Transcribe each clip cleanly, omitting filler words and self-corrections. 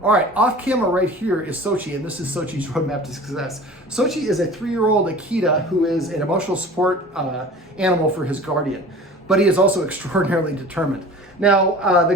All right, off camera right here is Sochi, and this is Sochi's roadmap to success. Sochi is a 3-year-old Akita who is an emotional support animal for his guardian, but he is also extraordinarily determined. Now,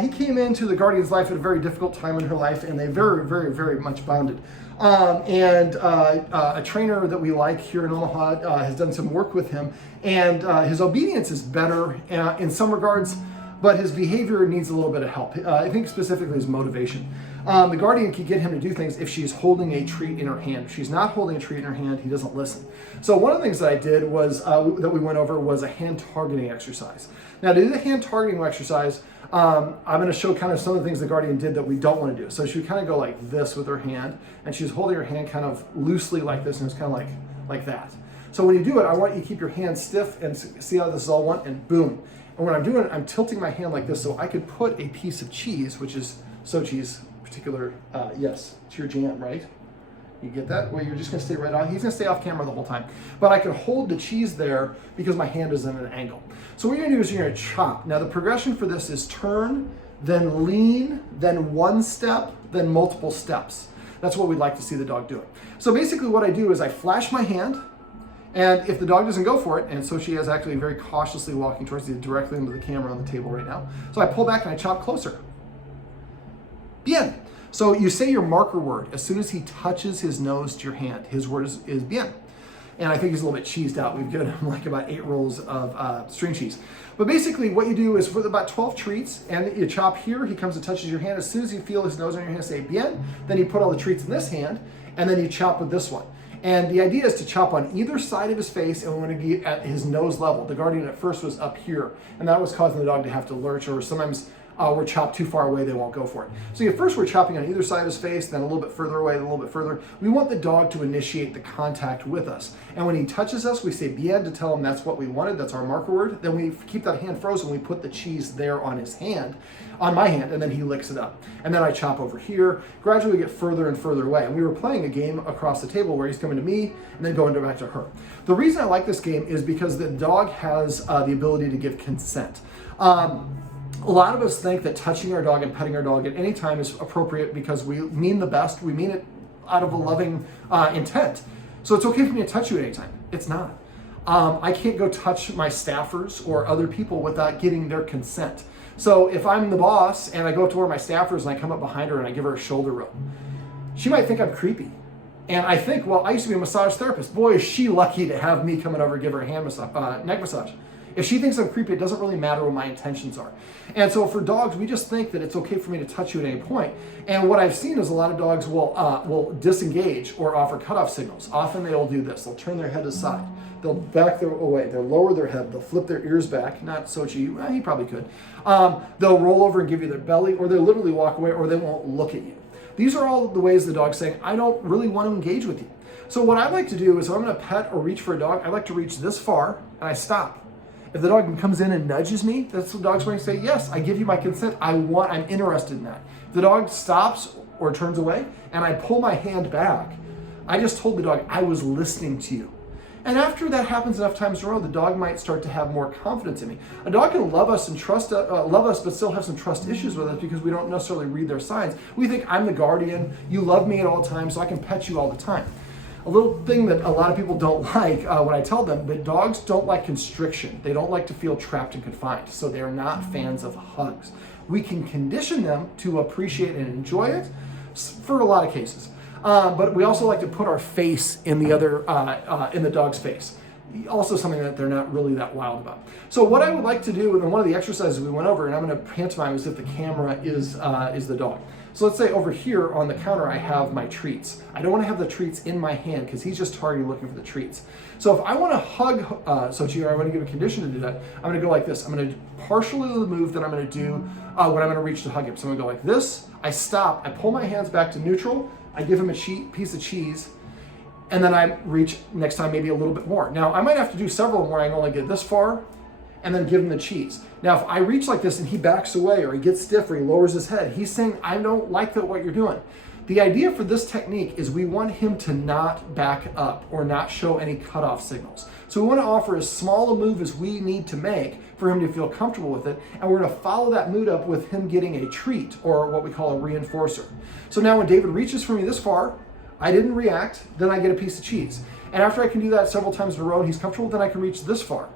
he came into the guardian's life at a very difficult time in her life, and they very, very, very much bonded. A trainer that we like here in Omaha has done some work with him, and his obedience is better in some regards, but his behavior needs a little bit of help. I think specifically his motivation. The guardian can get him to do things if she's holding a treat in her hand. If she's not holding a treat in her hand, he doesn't listen. So one of the things that I did was, that we went over, was a hand targeting exercise. Now to do the hand targeting exercise, I'm going to show kind of some of the things the guardian did that we don't want to do. So she would kind of go like this with her hand, and she's holding her hand kind of loosely like this, and it's kind of like that. So when you do it, I want you to keep your hand stiff and see how this is all one, and boom. And when I'm doing it, I'm tilting my hand like this so I could put a piece of cheese, which is Sochi's particular, yes, it's your jam, right? You get that? Well, you're just gonna stay right on. He's gonna stay off camera the whole time. But I can hold the cheese there because my hand is in an angle. So what you're gonna do is you're gonna chop. Now the progression for this is turn, then lean, then one step, then multiple steps. That's what we'd like to see the dog doing. So basically what I do is I flash my hand, and if the dog doesn't go for it, and so she is actually very cautiously walking towards directly into the camera on the table right now. So I pull back and I chop closer. Bien. So you say your marker word as soon as he touches his nose to your hand. His word is bien. And I think he's a little bit cheesed out. We've given him like about 8 rolls of string cheese. But basically what you do is for about 12 treats, and you chop here, he comes and touches your hand. As soon as you feel his nose on your hand, say bien. Then you put all the treats in this hand, and then you chop with this one. And the idea is to chop on either side of his face, and we want to get at his nose level. The guardian at first was up here, and that was causing the dog to have to lurch, or sometimes we're chopped too far away, they won't go for it. So at first we're chopping on either side of his face, then a little bit further away, then a little bit further. We want the dog to initiate the contact with us. And when he touches us, we say bien to tell him that's what we wanted, that's our marker word. Then we keep that hand frozen, we put the cheese there on his hand, on my hand, and then he licks it up. And then I chop over here, gradually get further and further away. And we were playing a game across the table where he's coming to me and then going back to her. The reason I like this game is because the dog has the ability to give consent. A lot of us think that touching our dog and petting our dog at any time is appropriate because we mean the best, we mean it out of a loving intent. So it's okay for me to touch you at any time. It's not. I can't go touch my staffers or other people without getting their consent. So if I'm the boss and I go up to one of my staffers and I come up behind her and I give her a shoulder rub, she might think I'm creepy. And I think, well, I used to be a massage therapist. Boy, is she lucky to have me coming over and give her a hand massage, neck massage. If she thinks I'm creepy, it doesn't really matter what my intentions are. And so for dogs, we just think that it's okay for me to touch you at any point. And what I've seen is a lot of dogs will disengage or offer cutoff signals. Often they'll do this. They'll turn their head aside. They'll back their away. They'll lower their head. They'll flip their ears back. Not Sochi. Well, he probably could. They'll roll over and give you their belly, or they'll literally walk away, or they won't look at you. These are all the ways the dog's saying, I don't really want to engage with you. So what I like to do is if I'm going to pet or reach for a dog, I like to reach this far, and I stop. If the dog comes in and nudges me, that's the dog's going to say, yes, I give you my consent. I'm interested in that. If the dog stops or turns away and I pull my hand back, I just told the dog I was listening to you. And after that happens enough times in a row, the dog might start to have more confidence in me. A dog can love us and love us, but still have some trust issues with us because we don't necessarily read their signs. We think I'm the guardian, you love me at all times, so I can pet you all the time. A little thing that a lot of people don't like when I tell them, but dogs don't like constriction. They don't like to feel trapped and confined, so they're not fans of hugs. We can condition them to appreciate and enjoy it for a lot of cases. But we also like to put our face in the dog's face. Also something that they're not really that wild about. So what I would like to do, and one of the exercises we went over, and I'm going to pantomime as if the camera is the dog. So let's say over here on the counter I have my treats. I don't want to have the treats in my hand because he's just targeting looking for the treats. So if I want to hug Sochi, or I want to give a condition to do that, I'm going to go like this. I'm going to partially do the move that I'm going to do when I'm going to reach to hug him. So I'm going to go like this. I stop. I pull my hands back to neutral. I give him a piece of cheese. And then I reach next time maybe a little bit more. Now I might have to do several where I can only get this far and then give him the cheese. Now if I reach like this and he backs away or he gets stiff or he lowers his head, he's saying, I don't like what you're doing. The idea for this technique is we want him to not back up or not show any cutoff signals. So we want to offer as small a move as we need to make for him to feel comfortable with it. And we're going to follow that mood up with him getting a treat, or what we call a reinforcer. So now when David reaches for me this far, I didn't react, then I get a piece of cheese. And after I can do that several times in a row and he's comfortable, then I can reach this far,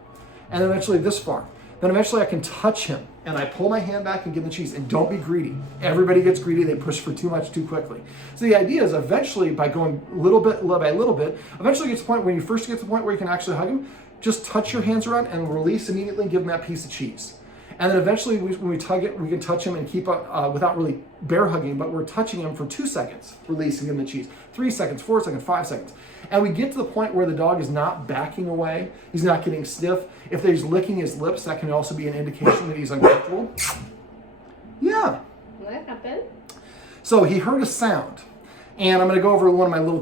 and then eventually this far. Then eventually I can touch him, and I pull my hand back and give him the cheese. And don't be greedy. Everybody gets greedy. They push for too much too quickly. So the idea is eventually, by going little by little bit, eventually get to the point when you first get to the point where you can actually hug him, just touch your hands around and release immediately and give him that piece of cheese. And then eventually when we tug it, we can touch him and keep up without really bear hugging, but we're touching him for 2 seconds, releasing him the cheese. 3 seconds, 4 seconds, 5 seconds. And we get to the point where the dog is not backing away. He's not getting stiff. If he's licking his lips, that can also be an indication that he's uncomfortable. Yeah. What happened? So he heard a sound. And I'm going to go over one of my little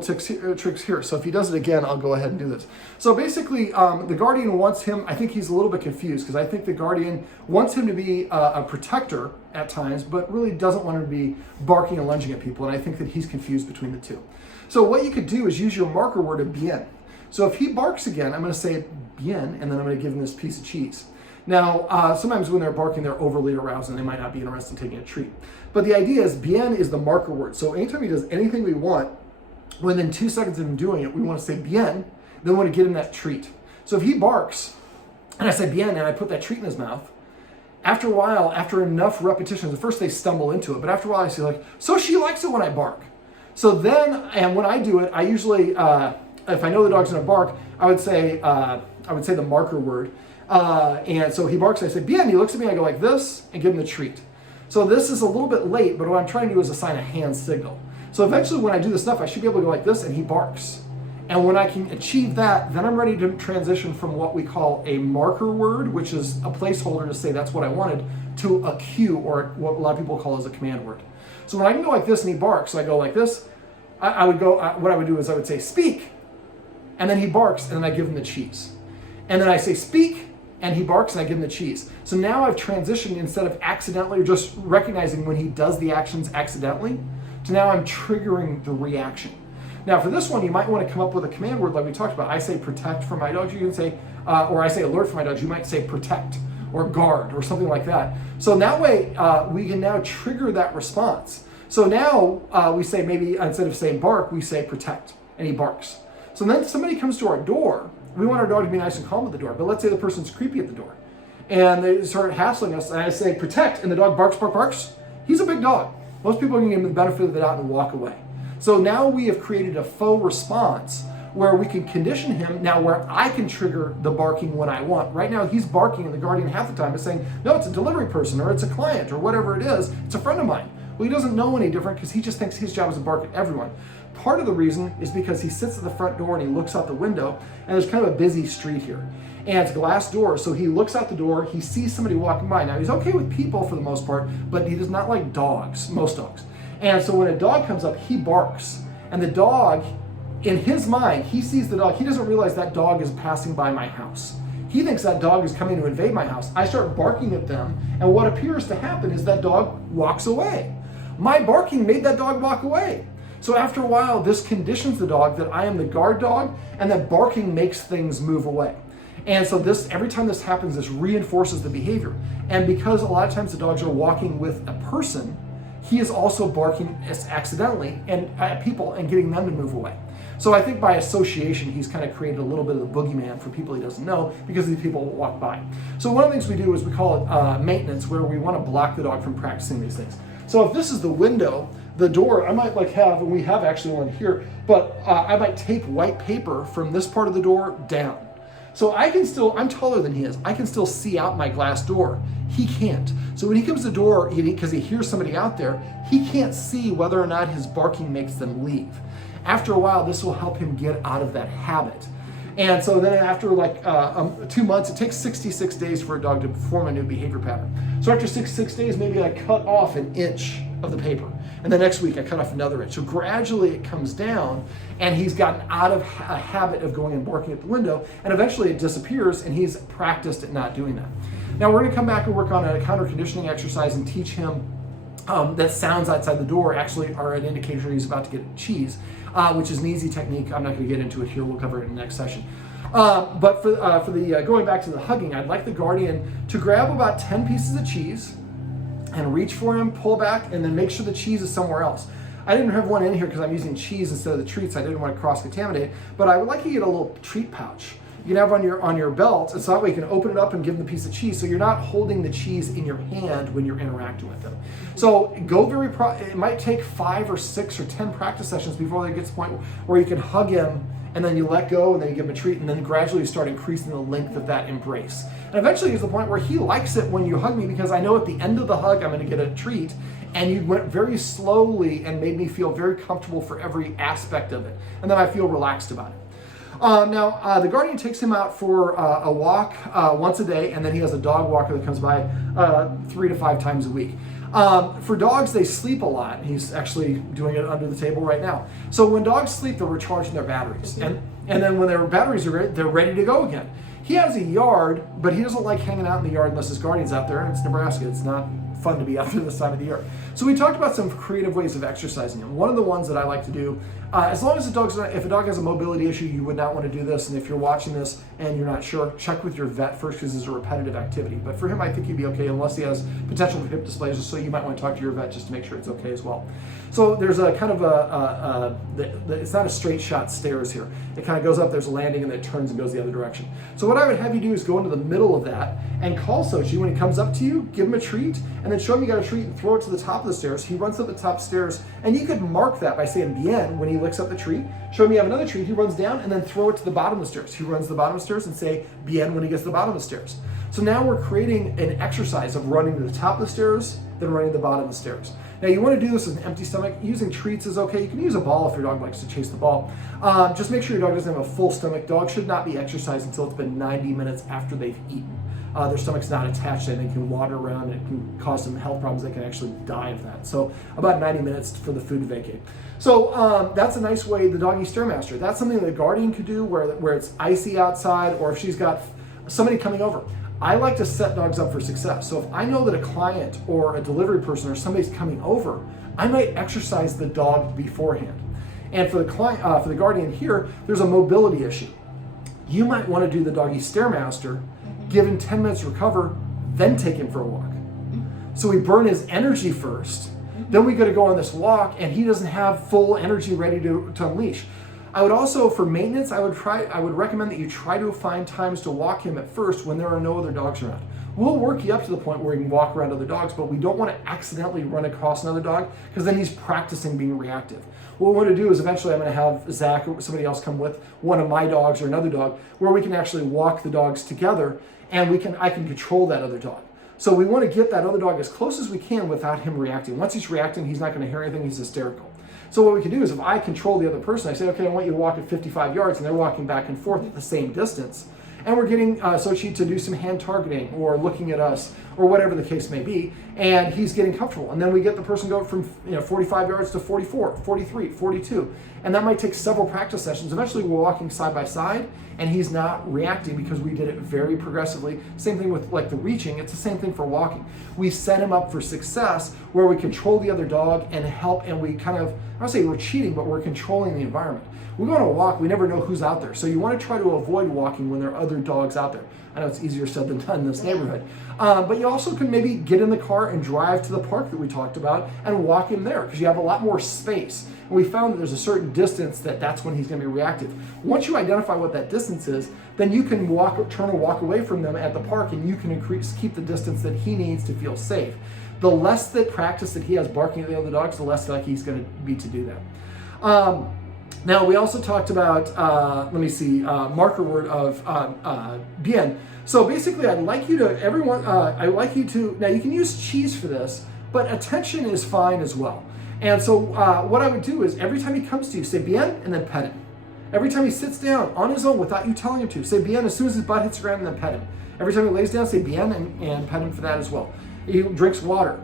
tricks here. So if he does it again, I'll go ahead and do this. So basically, the guardian wants him, I think he's a little bit confused, because I think the guardian wants him to be a protector at times, but really doesn't want him to be barking and lunging at people. And I think that he's confused between the two. So what you could do is use your marker word of bien. So if he barks again, I'm going to say bien, and then I'm going to give him this piece of cheese. Now, sometimes when they're barking, they're overly aroused and they might not be interested in taking a treat. But the idea is bien is the marker word. So anytime he does anything we want, within 2 seconds of him doing it, we want to say bien, then we want to get him that treat. So if he barks and I say bien and I put that treat in his mouth, after a while, after enough repetitions, at first they stumble into it, but after a while I say like, so she likes it when I bark. So then, and when I do it, I usually, if I know the dog's going to bark, I would say the marker word. And so he barks, I say, bien, he looks at me, I go like this, and give him the treat. So this is a little bit late, but what I'm trying to do is assign a hand signal. So eventually when I do this stuff, I should be able to go like this, and he barks. And when I can achieve that, then I'm ready to transition from what we call a marker word, which is a placeholder to say that's what I wanted, to a cue, or what a lot of people call as a command word. So when I can go like this and he barks, so I go like this, I would go, what I would do is I would say, speak. And then he barks, and then I give him the cheese. And then I say, speak, and he barks, and I give him the cheese. So now I've transitioned, instead of accidentally or just recognizing when he does the actions accidentally, to now I'm triggering the reaction. Now for this one, you might want to come up with a command word like we talked about. I say protect for my dogs, you can say, or I say alert for my dogs, you might say protect or guard or something like that. So in that way, we can now trigger that response. So now we say, maybe instead of saying bark, we say protect, and he barks. So then somebody comes to our door. We want our dog to be nice and calm at the door, but let's say the person's creepy at the door and they start hassling us, and I say protect, and the dog barks, barks, barks. He's a big dog. Most people can give him the benefit of the doubt and walk away. So now we have created a faux response where we can condition him now, where I can trigger the barking when I want. Right now he's barking, and the guardian half the time is saying, no, it's a delivery person, or it's a client, or whatever it is. It's a friend of mine. Well, he doesn't know any different because he just thinks his job is to bark at everyone. Part of the reason is because he sits at the front door and he looks out the window, and there's kind of a busy street here. And it's glass door, so he looks out the door, he sees somebody walking by. Now, he's okay with people for the most part, but he does not like dogs, most dogs. And so when a dog comes up, he barks. And the dog, in his mind, he sees the dog. He doesn't realize that dog is passing by my house. He thinks that dog is coming to invade my house. I start barking at them, and what appears to happen is that dog walks away. My barking made that dog walk away. So after a while, this conditions the dog that I am the guard dog, and that barking makes things move away. And so this, every time this happens, this reinforces the behavior. And because a lot of times the dogs are walking with a person, he is also barking accidentally and at people and getting them to move away. So I think by association, he's kind of created a little bit of the boogeyman for people he doesn't know, because these people walk by. So one of the things we do is we call it maintenance, where we want to block the dog from practicing these things. So if this is the window, the door, I might like have, and we have actually one here, but I might tape white paper from this part of the door down. So I can still, I'm taller than he is, I can still see out my glass door. He can't. So when he comes to the door, because he hears somebody out there, he can't see whether or not his barking makes them leave. After a while, this will help him get out of that habit. And so then after like 2 months, it takes 66 days for a dog to form a new behavior pattern. So after 66 days, maybe I cut off an inch of the paper. And the next week I cut off another inch. So gradually it comes down, and he's gotten out of a habit of going and barking at the window, and eventually it disappears, and he's practiced at not doing that. Now we're gonna come back and work on a counter conditioning exercise and teach him that sounds outside the door actually are an indicator he's about to get cheese, which is an easy technique. I'm not gonna get into it here, we'll cover it in the next session. But for the going back to the hugging, I'd like the guardian to grab about 10 pieces of cheese and reach for him, pull back, and then make sure the cheese is somewhere else. I didn't have one in here because I'm using cheese instead of the treats. I didn't want to cross-contaminate, but I would like you to get a little treat pouch. You can have on your belt, and so that way you can open it up and give them the piece of cheese, so you're not holding the cheese in your hand when you're interacting with them. So it might take 5 or 6 or 10 practice sessions before they get to the point where you can hug him, and then you let go, and then you give him a treat, and then gradually you start increasing the length of that embrace. And eventually it's the point where he likes it when you hug me, because I know at the end of the hug I'm going to get a treat, and you went very slowly and made me feel very comfortable for every aspect of it. And then I feel relaxed about it. Now, the guardian takes him out for a walk once a day, and then he has a dog walker that comes by 3 to 5 times a week. For dogs, they sleep a lot. He's actually doing it under the table right now. So when dogs sleep, they're recharging their batteries. And then when their batteries are ready, they're ready to go again. He has a yard, but he doesn't like hanging out in the yard unless his guardian's out there, and it's Nebraska. It's not fun to be out there this time of the year. So we talked about some creative ways of exercising him. One of the ones that I like to do, as long as if a dog has a mobility issue, you would not want to do this. And if you're watching this and you're not sure, check with your vet first, because it's a repetitive activity. But for him, I think he'd be okay, unless he has potential for hip dysplasia. So you might want to talk to your vet just to make sure it's okay as well. So there's a kind of it's not a straight shot stairs here. It kind of goes up, there's a landing, and then it turns and goes the other direction. So what I would have you do is go into the middle of that and call Sochi. When he comes up to you, give him a treat, and then show him you got a treat and throw it to the top of the stairs. He runs up the top stairs, and you could mark that by saying bien when he licks up the treat. Show him you have another treat, he runs down, and then throw it to the bottom of the stairs. He runs to the bottom of the stairs and say bien when he gets to the bottom of the stairs. So now we're creating an exercise of running to the top of the stairs, then running to the bottom of the stairs. Now you want to do this with an empty stomach. Using treats is okay. You can use a ball if your dog likes to chase the ball. Just make sure your dog doesn't have a full stomach. Dogs should not be exercised until it's been 90 minutes after they've eaten. Their stomach's not attached to anything. It can water around, and it can cause some health problems. They can actually die of that. So about 90 minutes for the food to vacate. So that's a nice way, the doggy stairmaster. That's something that a guardian could do where it's icy outside, or if she's got somebody coming over. I like to set dogs up for success. So if I know that a client or a delivery person or somebody's coming over, I might exercise the dog beforehand. And for the client, for the guardian here, there's a mobility issue. You might want to do the doggy stairmaster, give him 10 minutes to recover, then take him for a walk. So we burn his energy first, then we got to go on this walk, and he doesn't have full energy ready to unleash. I would also, for maintenance, I would recommend that you try to find times to walk him at first when there are no other dogs around. We'll work you up to the point where you can walk around other dogs, but we don't want to accidentally run across another dog, because then he's practicing being reactive. What we want to do is eventually I'm going to have Zach or somebody else come with one of my dogs or another dog, where we can actually walk the dogs together, and I can control that other dog. So we want to get that other dog as close as we can without him reacting. Once he's reacting, he's not going to hear anything, he's hysterical. So what we can do is, if I control the other person, I say, okay, I want you to walk at 55 yards, and they're walking back and forth at the same distance. And we're getting Sochi to do some hand targeting or looking at us or whatever the case may be, and he's getting comfortable. And then we get the person go from 45 yards to 44, 43, 42. And that might take several practice sessions. Eventually we're walking side by side, and he's not reacting because we did it very progressively. Same thing with like the reaching, it's the same thing for walking. We set him up for success where we control the other dog and help, and we kind of, I don't say we're cheating, but we're controlling the environment. We go on a walk, we never know who's out there. So you want to try to avoid walking when there are other dogs out there. I know it's easier said than done in this neighborhood. But you also can maybe get in the car and drive to the park that we talked about and walk him there, because you have a lot more space. And we found that there's a certain distance that's when he's going to be reactive. Once you identify what that distance is, then you can turn and walk away from them at the park, and you can keep the distance that he needs to feel safe. The less that practice that he has barking at the other dogs, the less likely he's going to be to do that. Now, we also talked about, marker word of bien. So basically, I'd like you to, now you can use cheese for this, but attention is fine as well. And so what I would do is, every time he comes to you, say bien, and then pet him. Every time he sits down on his own without you telling him to, say bien as soon as his butt hits the ground, and then pet him. Every time he lays down, say bien, and pet him for that as well. He drinks water,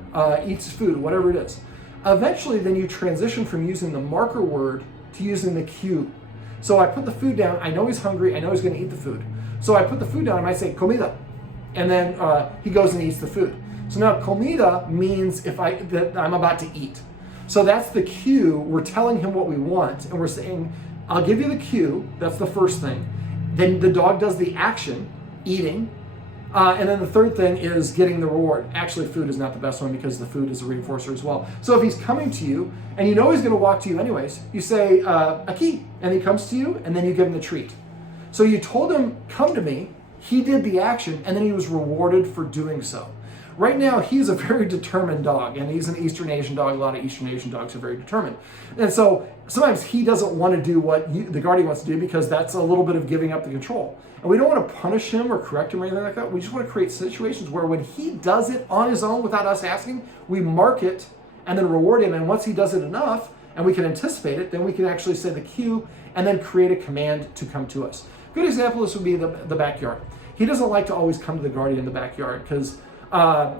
eats food, whatever it is. Eventually, then you transition from using the marker word to using the cue. So I put the food down, I know he's hungry, I know he's going to eat the food. So I put the food down, I might say comida, and then he goes and eats the food. So now comida means that I'm about to eat. So that's the cue. We're telling him what we want, and we're saying, I'll give you the cue, that's the first thing, Then the dog does the action, eating. And then the third thing is getting the reward. Actually, food is not the best one because the food is a reinforcer as well. So if he's coming to you and you know he's going to walk to you anyways, you say, Aki, and he comes to you and then you give him the treat. So you told him, come to me, he did the action, and then he was rewarded for doing so. Right now, he's a very determined dog, and he's an Eastern Asian dog. A lot of Eastern Asian dogs are very determined. And so sometimes he doesn't want to do what the guardian wants to do because that's a little bit of giving up the control. And we don't want to punish him or correct him or anything like that. We just want to create situations where when he does it on his own without us asking, we mark it and then reward him. And once he does it enough, and we can anticipate it, then we can actually say the cue and then create a command to come to us. Good example of this would be the backyard. He doesn't like to always come to the guardian in the backyard because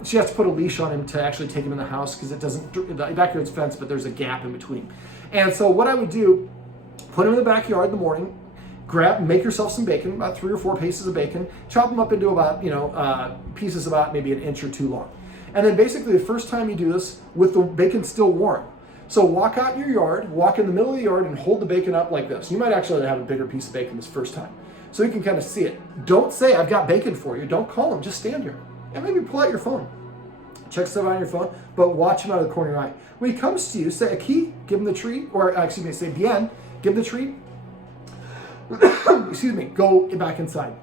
she has to put a leash on him to actually take him in the house because the backyard's fenced, but there's a gap in between. And so what I would do, put him in the backyard in the morning, make yourself some bacon, about 3 or 4 pieces of bacon, chop them up into about, pieces about maybe an inch or 2 long. And then basically the first time you do this with the bacon still warm. So walk out in your yard, walk in the middle of the yard and hold the bacon up like this. You might actually have a bigger piece of bacon this first time. So you can kind of see it. Don't say, I've got bacon for you. Don't call him, just stand here. And maybe pull out your phone. Check stuff on your phone, but watch him out of the corner of your eye. When he comes to you, say Aki, give him the treat, or say Bien, give him the treat. Excuse me, go back inside.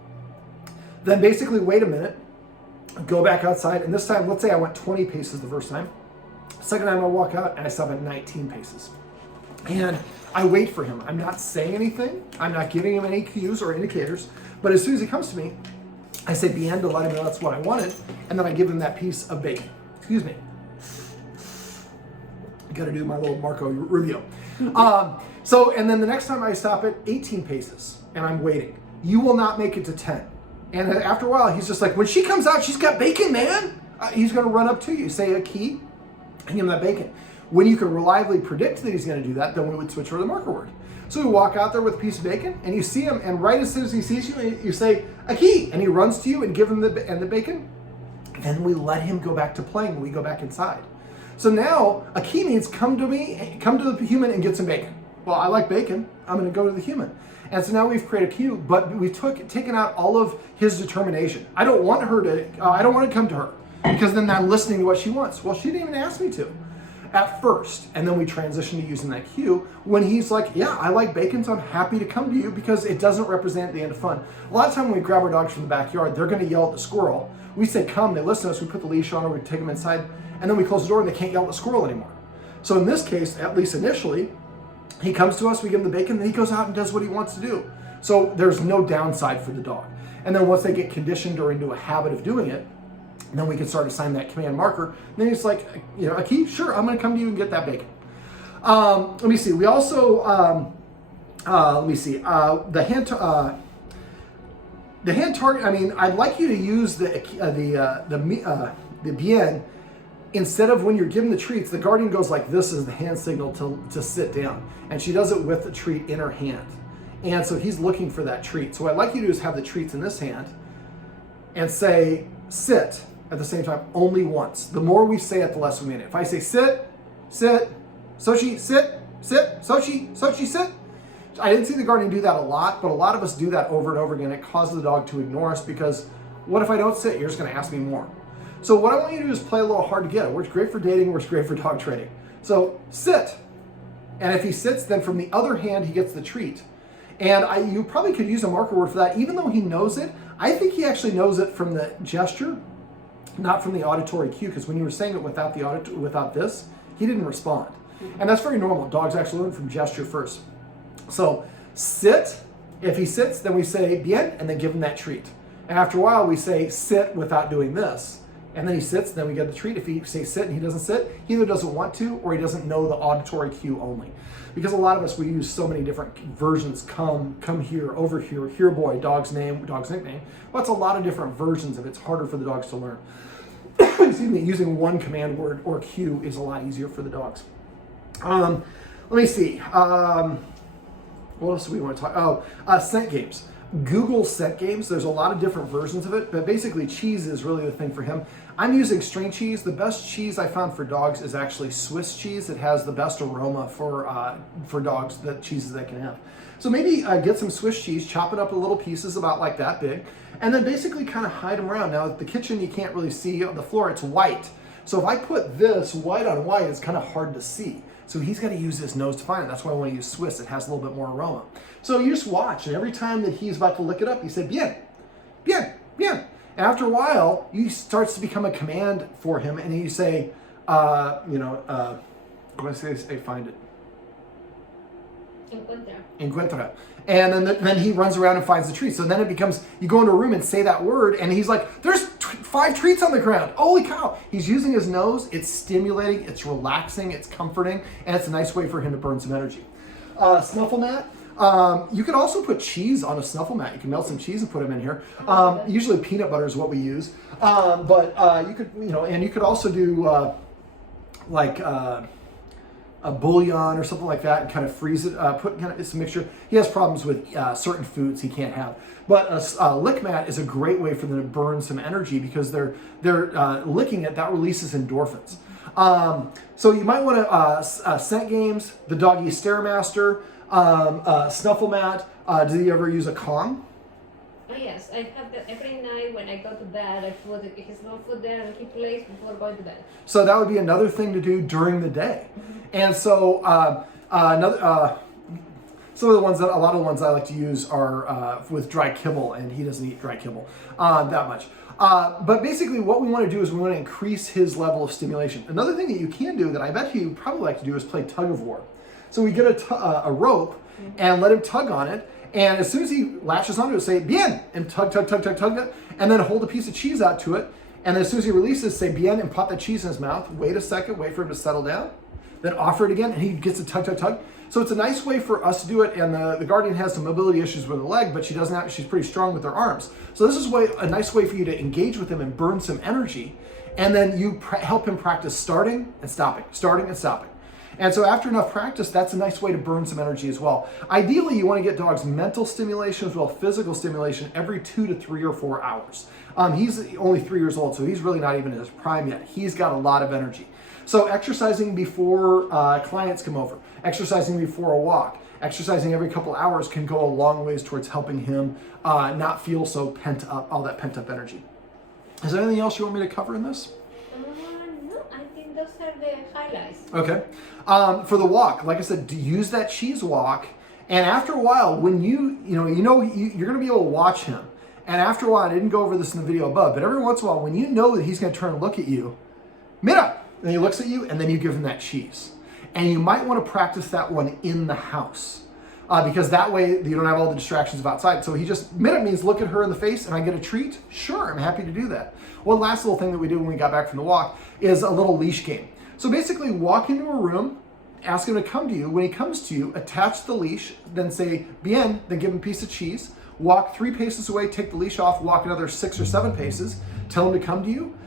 Then basically wait a minute, go back outside, and this time, let's say I went 20 paces the first time. Second time I walk out and I stop at 19 paces. And I wait for him. I'm not saying anything. I'm not giving him any cues or indicators. But as soon as he comes to me, I say Bien to let him know that's what I wanted. And then I give him that piece of bacon. Excuse me. I got to do my little Marco Rubio. And then the next time I stop at 18 paces and I'm waiting. You will not make it to 10. And after a while, he's just like, when she comes out, she's got bacon, man. He's going to run up to you. Say a key and give him that bacon. When you can reliably predict that he's going to do that, then we would switch over to the marker word. So we walk out there with a piece of bacon, and you see him, and right as soon as he sees you, you say, Aki, and he runs to you and give him the bacon. Then we let him go back to playing when we go back inside. So now, Aki means come to me, come to the human and get some bacon. Well, I like bacon. I'm going to go to the human. And so now we've created a cue, but we've taken out all of his determination. I don't want to come to her, because then I'm listening to what she wants. Well, she didn't even ask me to at first. And then we transition to using that cue when he's like, yeah, I like bacon, so I'm happy to come to you because it doesn't represent the end of fun. A lot of time when we grab our dogs from the backyard, they're going to yell at the squirrel. We say, come, they listen to us, we put the leash on, or we take them inside, and then we close the door and they can't yell at the squirrel anymore. So in this case, at least initially, he comes to us, we give him the bacon, then he goes out and does what he wants to do. So there's no downside for the dog. And then once they get conditioned or into a habit of doing it, then we can start assigning that command marker. And then he's like, Aki, sure, I'm going to come to you and get that bacon. Let me see. We also, the hand target. I mean, I'd like you to use the bien instead of when you're giving the treats. The guardian goes like this as the hand signal to sit down, and she does it with the treat in her hand. And so he's looking for that treat. So what I'd like you to do is have the treats in this hand and say sit at the same time only once. The more we say it, the less we mean it. If I say sit, sit, Sochi, sit, sit, Sochi, sit. I didn't see the guardian do that a lot, but a lot of us do that over and over again. It causes the dog to ignore us because what if I don't sit? You're just going to ask me more. So what I want you to do is play a little hard to get. It works great for dating, works great for dog training. So sit. And if he sits, then from the other hand, he gets the treat. And you probably could use a marker word for that. Even though he knows it, I think he actually knows it from the gesture, not from the auditory cue, because when you were saying it without this, he didn't respond. And that's very normal. Dogs actually learn from gesture first. So sit. If he sits, then we say bien, and then give him that treat. And after a while, we say sit without doing this. And then he sits, then we get the treat. If he say sit and he doesn't sit, he either doesn't want to or he doesn't know the auditory cue only. Because a lot of us, we use so many different versions. Come here, over here boy, dog's name, dog's nickname. Well, that's a lot of different versions of it. It's harder for the dogs to learn. Excuse me, using one command word or cue is a lot easier for the dogs. Let me see. What else do we want to talk? Scent games. Google scent games. There's a lot of different versions of it, but basically cheese is really the thing for him. I'm using string cheese. The best cheese I found for dogs is actually Swiss cheese. It has the best aroma for dogs, the cheeses they can have. So maybe get some Swiss cheese, chop it up in little pieces about like that big, and then basically kind of hide them around. Now, at the kitchen, you can't really see on the floor, it's white. So if I put this white on white, it's kind of hard to see. So he's got to use his nose to find it. That's why I want to use Swiss. It has a little bit more aroma. So you just watch, and every time that he's about to lick it up, you say, bien, bien, bien. And after a while, it starts to become a command for him, and you say, I'm going to say, find it. Encuentra. And then he runs around and finds the treat. So then it becomes, you go into a room and say that word, and he's like, there's 5 treats on the ground. Holy cow. He's using his nose. It's stimulating, it's relaxing, it's comforting, and it's a nice way for him to burn some energy. Snuffle mat. You could also put cheese on a snuffle mat. You can melt some cheese and put them in here. Usually peanut butter is what we use. But you could, and you could also do a bouillon or something like that, and kind of freeze it. It's a mixture. He has problems with certain foods he can't have. But a lick mat is a great way for them to burn some energy because they're licking it. That releases endorphins. So you might want to scent games, the doggy stairmaster, snuffle mat. Do you ever use a Kong? Oh yes, I have that every night when I go to bed. I put his little food there and he plays before going to bed. So that would be another thing to do during the day. Mm-hmm. And so some of the ones a lot of the ones I like to use are with dry kibble, and he doesn't eat dry kibble that much. But basically what we want to do is we want to increase his level of stimulation. Another thing that you can do that I bet you probably like to do is play Tug of War. So we get a rope and let him tug on it. And as soon as he latches onto it, say, bien, and tug it, and then hold a piece of cheese out to it. And then as soon as he releases, say, bien, and pop that cheese in his mouth. Wait a second, wait for him to settle down. Then offer it again, and he gets a tug. So it's a nice way for us to do it. And the guardian has some mobility issues with her leg, but she's pretty strong with her arms. So this is a nice way for you to engage with him and burn some energy. And then you help him practice starting and stopping. And so after enough practice, that's a nice way to burn some energy as well. Ideally, you want to get dogs mental stimulation as well as physical stimulation every 2 to 3 or 4 hours. He's only 3 years old, so he's really not even in his prime yet. He's got a lot of energy. So exercising before clients come over, exercising before a walk, exercising every couple hours can go a long ways towards helping him not feel so pent up, all that pent up energy. Is there anything else you want me to cover in this? No, I think those are the highlights. Okay. For the walk, like I said, use that cheese walk, and after a while, when you're going to be able to watch him, and after a while, I didn't go over this in the video above, but every once in a while, when you know that he's going to turn and look at you, mira, and he looks at you, and then you give him that cheese. And you might want to practice that one in the house, because that way you don't have all the distractions of outside. So he just, mira means look at her in the face, and I get a treat? Sure, I'm happy to do that. One last little thing that we did when we got back from the walk is a little leash game. So basically walk into a room, ask him to come to you. When he comes to you, attach the leash, then say, bien, then give him a piece of cheese. Walk 3 paces away, take the leash off, walk another 6 or 7 paces, tell him to come to you,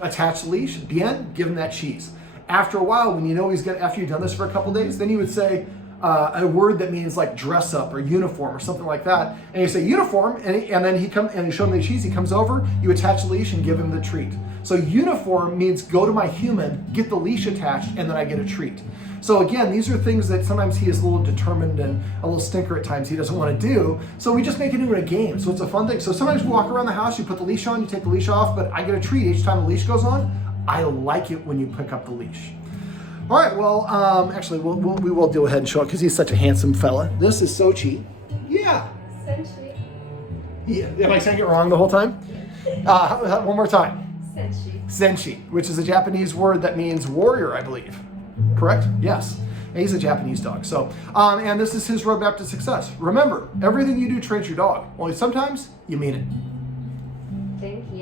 attach the leash, bien, give him that cheese. After a while, when you know after you've done this for a couple days, then you would say a word that means like dress up or uniform or something like that. And you say uniform, and then you show him the cheese, he comes over, you attach the leash and give him the treat. So uniform means go to my human, get the leash attached, and then I get a treat. So again, these are things that sometimes he is a little determined and a little stinker at times he doesn't want to do. So we just make it into a game. So it's a fun thing. So sometimes we walk around the house, you put the leash on, you take the leash off, but I get a treat each time the leash goes on. I like it when you pick up the leash. All right, well, actually, we will go ahead and show it because he's such a handsome fella. This is Sochi. Yeah. Senshi. Yeah. Am I saying it wrong the whole time? One more time. Senshi. Senshi, which is a Japanese word that means warrior, I believe. Correct? Yes. And he's a Japanese dog. So, and this is his roadmap to success. Remember, everything you do trains your dog. Only sometimes you mean it. Thank you.